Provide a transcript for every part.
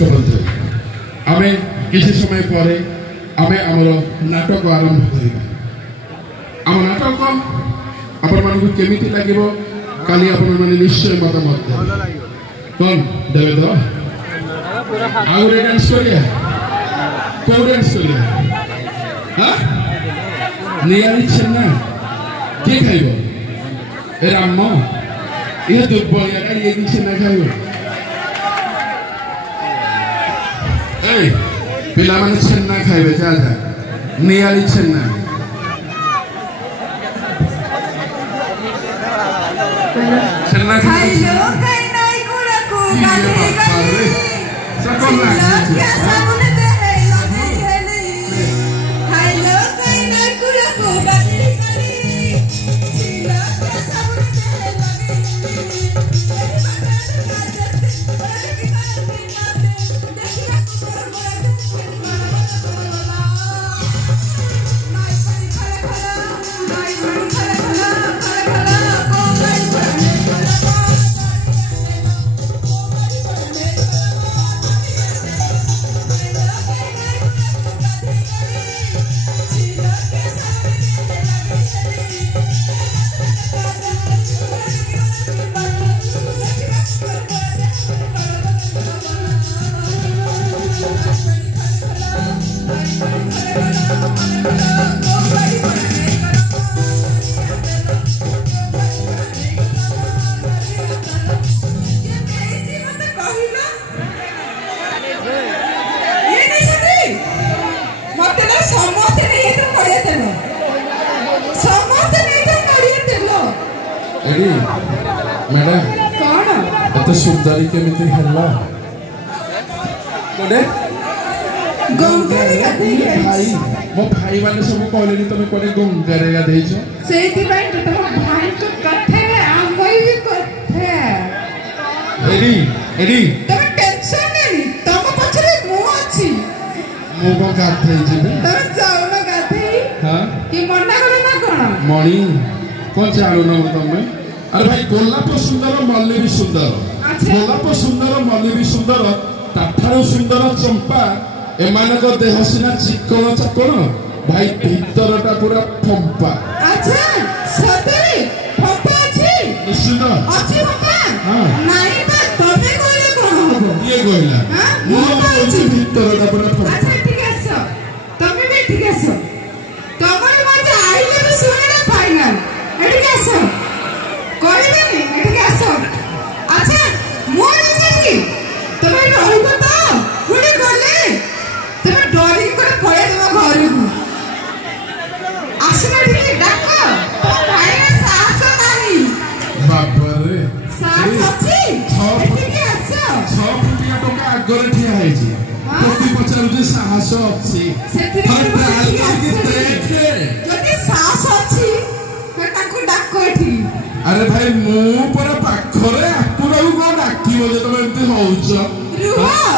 बंधु आम किसी समय पर आम आमर नाटक आरंभ करवा आम नाटक आपण मानक केमी लगे काली आपण मैंने निश्चय मतामत कौन देवे तो आगे डांस करिए कौ डांस करिए हाँ नियाली छेना किए खाइब ए राम ये दुर्बलिया ये छेना खाइब पिला माने छेना खाइबे जा जा नियाली छेना छेना हेलो कहीं नहीं गुड़ा को गाली गाली सकल ना क्या सामने दे है लगे हेली हेलो कहीं नहीं गुड़ा को गाली गाली चिल्ला क्या सामने दे है लगे हेली तेरी मैडम कौन एत सुंदरी केमिति हल्ला कोडे गंगारे गाधई भाई मो भाई माने सब कहलेनी तमे कोडे गंगारे गाधई छ सेति भाई तो तुम भाई को कथे आमई भी कथे एडी तुम टेंशन नहीं तुम पछरे मु अछि मो को गाधई जेबे तुम जाओ ना गाधई हां कि मना करे ना कोन मणि कोन चालू न तमे अरे भाई गोलाप सुंदर मल्ली भी सुंदर गोलाप सुंदर मल्ली भी सुंदर ताठारो सुंदर चंपा एमानक देह सिना चिकन चकन भाई भीतरटा पूरा फंपा अच्छा सतरे फंपा अछि निश्चित अछि फंपा हां नाही बा तमे कहले कोन होबो ये कहला मु कहछि भीतरटा पूरा फंपा अच्छा ठीक है तमे भी ठीक है तमर मजे आइले भी सुनेला फाइनल एठी कैसे कहले नहीं एठी कैसे अच्छा मोर जी तमे रहइबो तो कोने गले तमे डरी करे पळे देबो घर को आसना ठीक डाक तो भाई साहस नाही बाप रे साहस अछि एठी कैसे 6 फुटिया टका आगरे ठिया हैछि प्रति पचार जे साहस अछि सेति जति साहस अछि ताको डाक एठी अरे भाई मु पर पाखरे आकुरा को डाकिबो जे तमे एते होउछ रुहा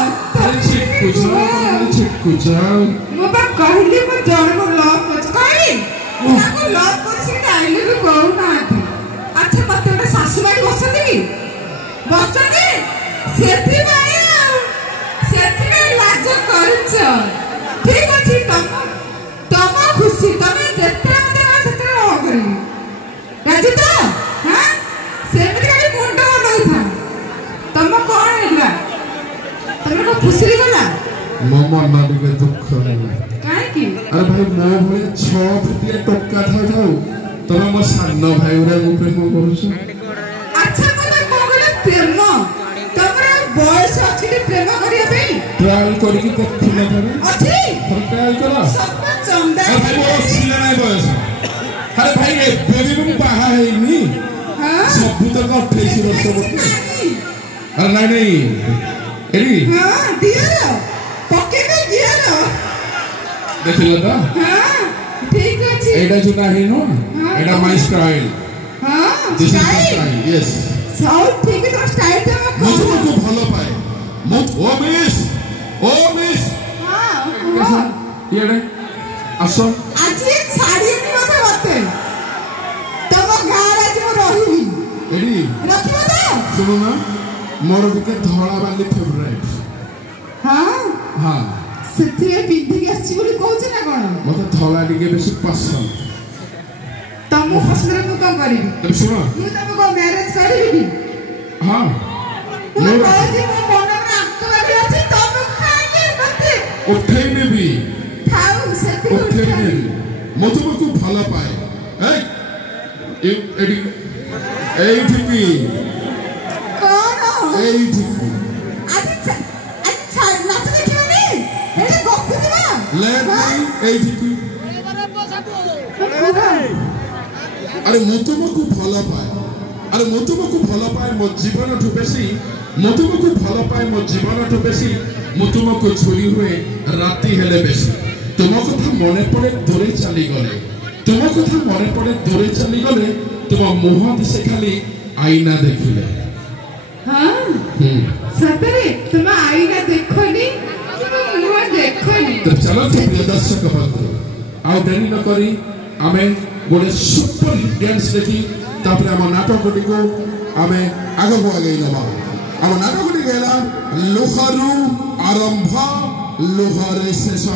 छिटकुछ मो बा कहली मो जण को लव कर कहि ताको लव कर से आइले भी कहू ना अच्छा मते ओटा सासु बाड़ी बसती की बसती सेति भाई लाज करछ ठीक अछि तम खुशी तमे जेते मते सेते हो करी राजी तो हां सेमति खाली मुंड बनई था तम कोन हेला तमे को खुशी गला मो मन के दुख होला काहे की अरे भाई मो भले 6 फुटिया टक्का थाउ तमे मो सानो भाई रे मु प्रेम करूछ अच्छा कोन कोगले प्रेम तमरा बॉयस अछि प्रेम करिया बे ट्रायल करी की कथि न करे अछि ट्रायल करा सब चंदा अरे भाई वो सिले नहीं बयस अरे भाई ए बेबी को बाहा हैनी हां सब तो 28 वर्ष बोलते अरे नहीं एडी हां दिया पके में गिया देखिला तो हां ठीक अछि एडा जो नाही नो एडा माय स्टाइल हां this is my style yes सब ठीक है स्टाइल तो मुझे को भलो पाए मुझ ओ मिस हां ये रे असो आज ये साड़ी नहीं मते तब गार आज मो रही एडी रखिबो तो सुनो ना मोर के धड़ा वाली फेवरेट हाँ ସେଥିରେ ପିନ୍ଧିକି ଆସିଛି ବୋଲି କହୁଛ ନା କଣ? मत थला टिके बेसी पसंद ତମ ପସନ୍ଦରେ ମୁଁ କଣ କରିବି? तब सुनो ମୁଁ ତମକୁ ମ୍ୟାରେଜ କରିବି କି? हाँ ମୁଁ କହୁଛି ମୋ ମନରେ ଆତ୍ମବାଦୀ ଅଛି ତମକୁ ଖାଇକି ମତେ उठे में भी ଥାଉ ସେଥିରୁ उठे में ଉଠାନି। भी मत को भला पाए ए एडी ए ठीक କଣ? ए ठीक ଆଜି ନାଚ ଦେଖିବନି? ଏଠି ଗପୁଥିବ? ले नहीं ए ठीक କୁହ। अरे मु तुमको भला पाए अरे मु तुमको भला पाए मो जीवन ठु बेसी मु तुमको भला पाए मो जीवन ठु बेसी मु तुमको छोड़ी हुए राति हेले बेसी तुम कथा मने पड़े दूरे चली गले तुम कथा मने पड़े दूरे चली गले तुम मुह दिसे खाली आईना देखिले हाँ सतरे तुम आईना देखोनी तुम मुह देखोनी। तो चलो तो प्रिय दर्शक बंधु आउ देरी न करी आमे गोटे सुपर हिट डांस देखी तापर हम नाटकटी को आमे आगे को आगे नबा हम नाटकटी गेला लोहारू आरंभ लोहारे शेष।